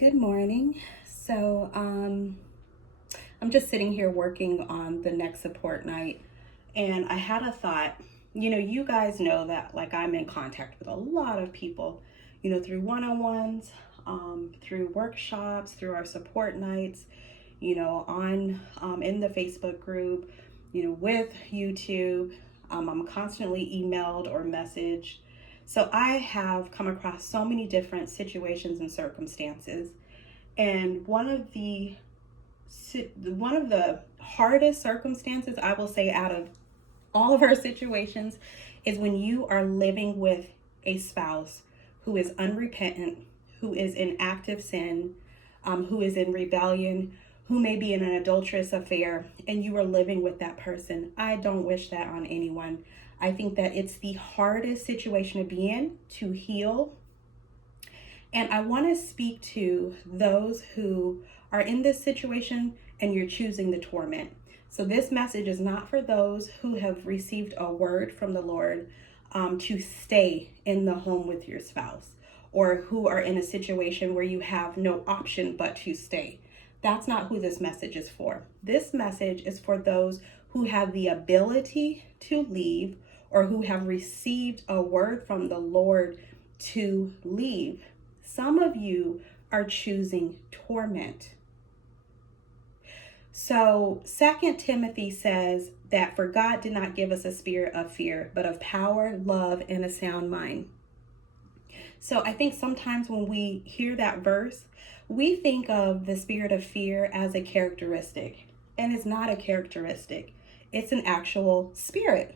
Good morning. I'm just sitting here working on the next support night, and I had a thought. You guys know that like I'm in contact with a lot of people, through one-on-ones, through workshops, through our support nights, on in the Facebook group, with YouTube. I'm constantly emailed or messaged. So I have come across so many different situations and circumstances. And one of the hardest circumstances I will say out of all of our situations is when you are living with a spouse who is unrepentant, who is in active sin, who is in rebellion, who may be in an adulterous affair, and you are living with that person. I don't wish that on anyone. I think that it's the hardest situation to be in to heal. And I want to speak to those who are in this situation and you're choosing the torment. So, this message is not for those who have received a word from the Lord to stay in the home with your spouse, or who are in a situation where you have no option but to stay. That's not who this message is for. This message is for those who have the ability to leave or who have received a word from the Lord to leave. Some of you are choosing torment. So 2 Timothy says that for God did not give us a spirit of fear, but of power, love, and a sound mind. So I think sometimes when we hear that verse, we think of the spirit of fear as a characteristic, and it's not a characteristic. It's an actual spirit.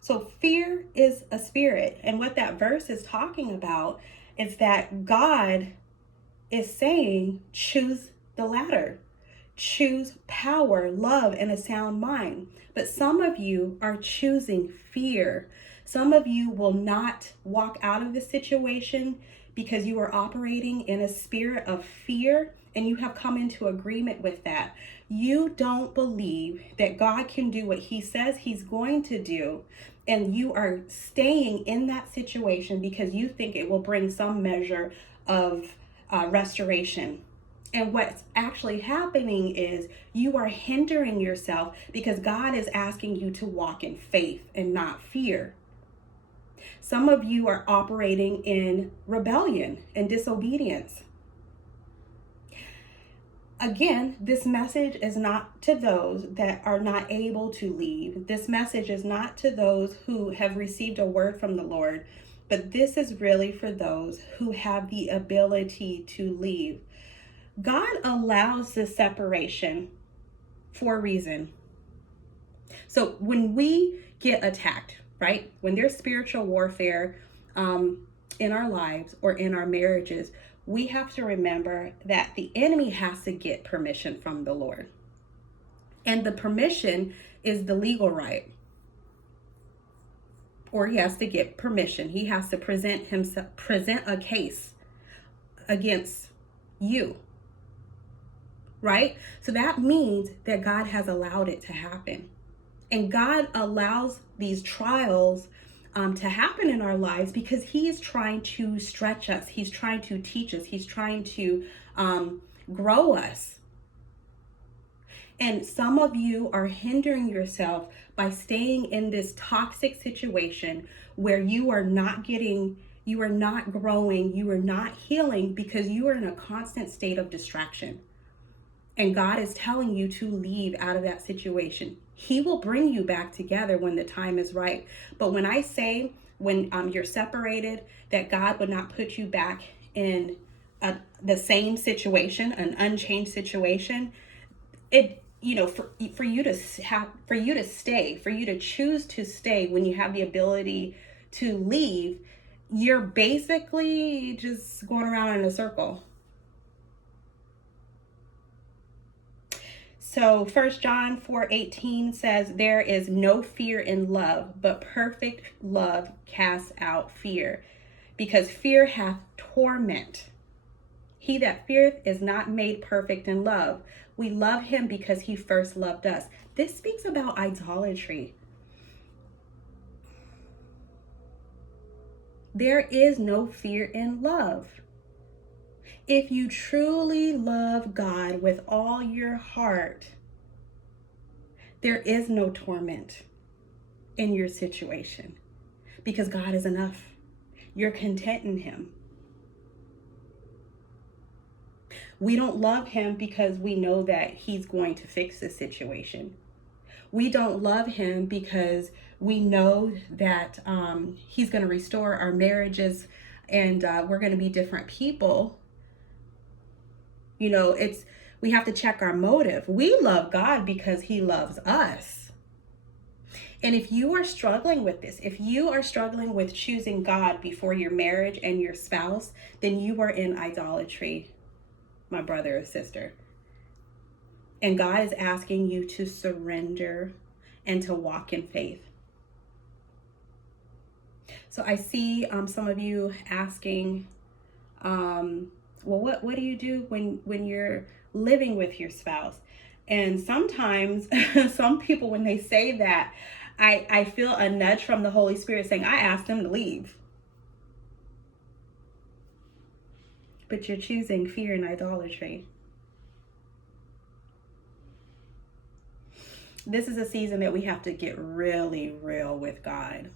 So fear is a spirit. And what that verse is talking about is that God is saying, choose the latter. Choose power, love, and a sound mind. But some of you are choosing fear. Some of you will not walk out of the situation because you are operating in a spirit of fear and you have come into agreement with that. You don't believe that God can do what he says he's going to do, and you are staying in that situation because you think it will bring some measure of restoration. And what's actually happening is you are hindering yourself because God is asking you to walk in faith and not fear. Some of you are operating in rebellion and disobedience. Again, this message is not to those that are not able to leave. This message is not to those who have received a word from the Lord, but this is really for those who have the ability to leave. God allows this separation for a reason. So when we get attacked, right? When there's spiritual warfare in our lives or in our marriages, we have to remember that the enemy has to get permission from the Lord. And the permission is the legal right. Or he has to get permission. He has to present a case against you. Right? So that means that God has allowed it to happen. And God allows these trials to happen in our lives because he is trying to stretch us. He's trying to teach us. He's trying to grow us. And some of you are hindering yourself by staying in this toxic situation where you are not growing, you are not healing because you are in a constant state of distraction. And God is telling you to leave out of that situation. He will bring you back together when the time is right. But when I say when you're separated, that God would not put you back in the same situation, an unchanged situation, for you to stay, for you to choose to stay when you have the ability to leave, you're basically just going around in a circle. So 1 John 4:18 says, there is no fear in love, but perfect love casts out fear, because fear hath torment. He that feareth is not made perfect in love. We love him because he first loved us. This speaks about idolatry. There is no fear in love. If you truly love God with all your heart, there is no torment in your situation because God is enough. You're content in him. We don't love him because we know that he's going to fix the situation. We don't love him because we know that he's going to restore our marriages and we're going to be different people. You know, we have to check our motive. We love God because he loves us. And if you are struggling with this, if you are struggling with choosing God before your marriage and your spouse, then you are in idolatry, my brother or sister. And God is asking you to surrender and to walk in faith. So I see some of you asking, well, what do you do when you're living with your spouse? And sometimes some people, when they say that, I feel a nudge from the Holy Spirit saying, I asked them to leave. But you're choosing fear and idolatry. This is a season that we have to get really real with God.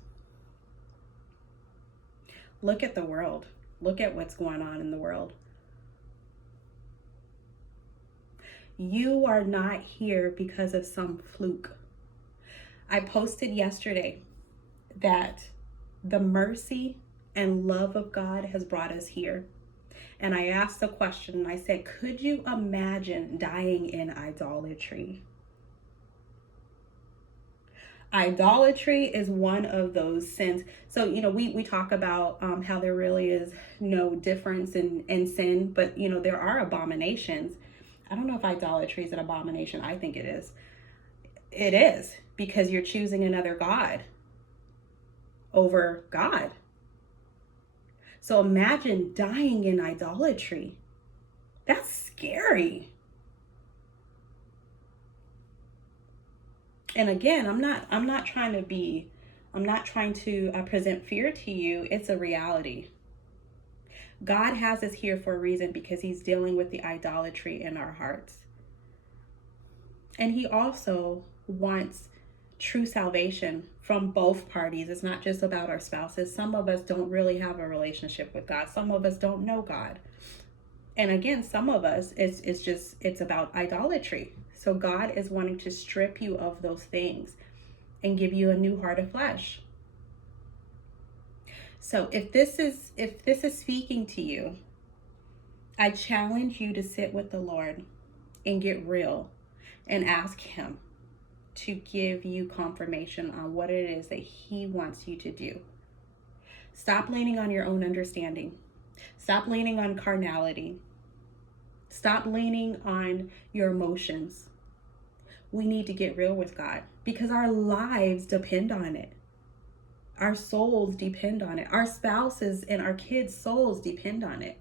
Look at the world. Look at what's going on in the world. You are not here because of some fluke. I posted yesterday that the mercy and love of God has brought us here. And I asked the question, I said, could you imagine dying in idolatry? Idolatry is one of those sins. So, you know, we talk about how there really is no difference in sin, but, you know, there are abominations. I don't know if idolatry is an abomination. I think it is. It is, because you're choosing another God over God. So imagine dying in idolatry. That's scary. And again, I'm not trying to present fear to you. It's a reality. God has us here for a reason, because he's dealing with the idolatry in our hearts. And he also wants true salvation from both parties. It's not just about our spouses. Some of us don't really have a relationship with God. Some of us don't know God. And again, some of us, it's about idolatry. So God is wanting to strip you of those things and give you a new heart of flesh. So if this is speaking to you, I challenge you to sit with the Lord and get real and ask him to give you confirmation on what it is that he wants you to do. Stop leaning on your own understanding. Stop leaning on carnality. Stop leaning on your emotions. We need to get real with God, because our lives depend on it. Our souls depend on it. Our spouses and our kids' souls depend on it.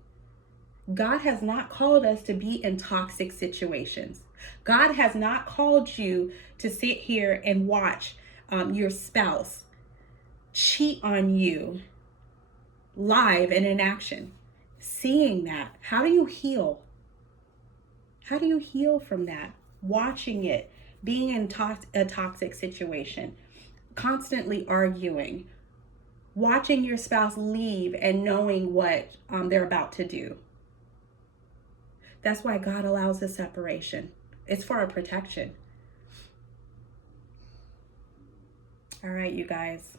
God has not called us to be in toxic situations. God has not called you to sit here and watch your spouse cheat on you live and in action. Seeing that, how do you heal? How do you heal from that? Watching it, being in a toxic situation, constantly arguing, watching your spouse leave and knowing what they're about to do. That's why God allows the separation. It's for our protection. All right, you guys.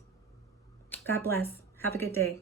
God bless. Have a good day.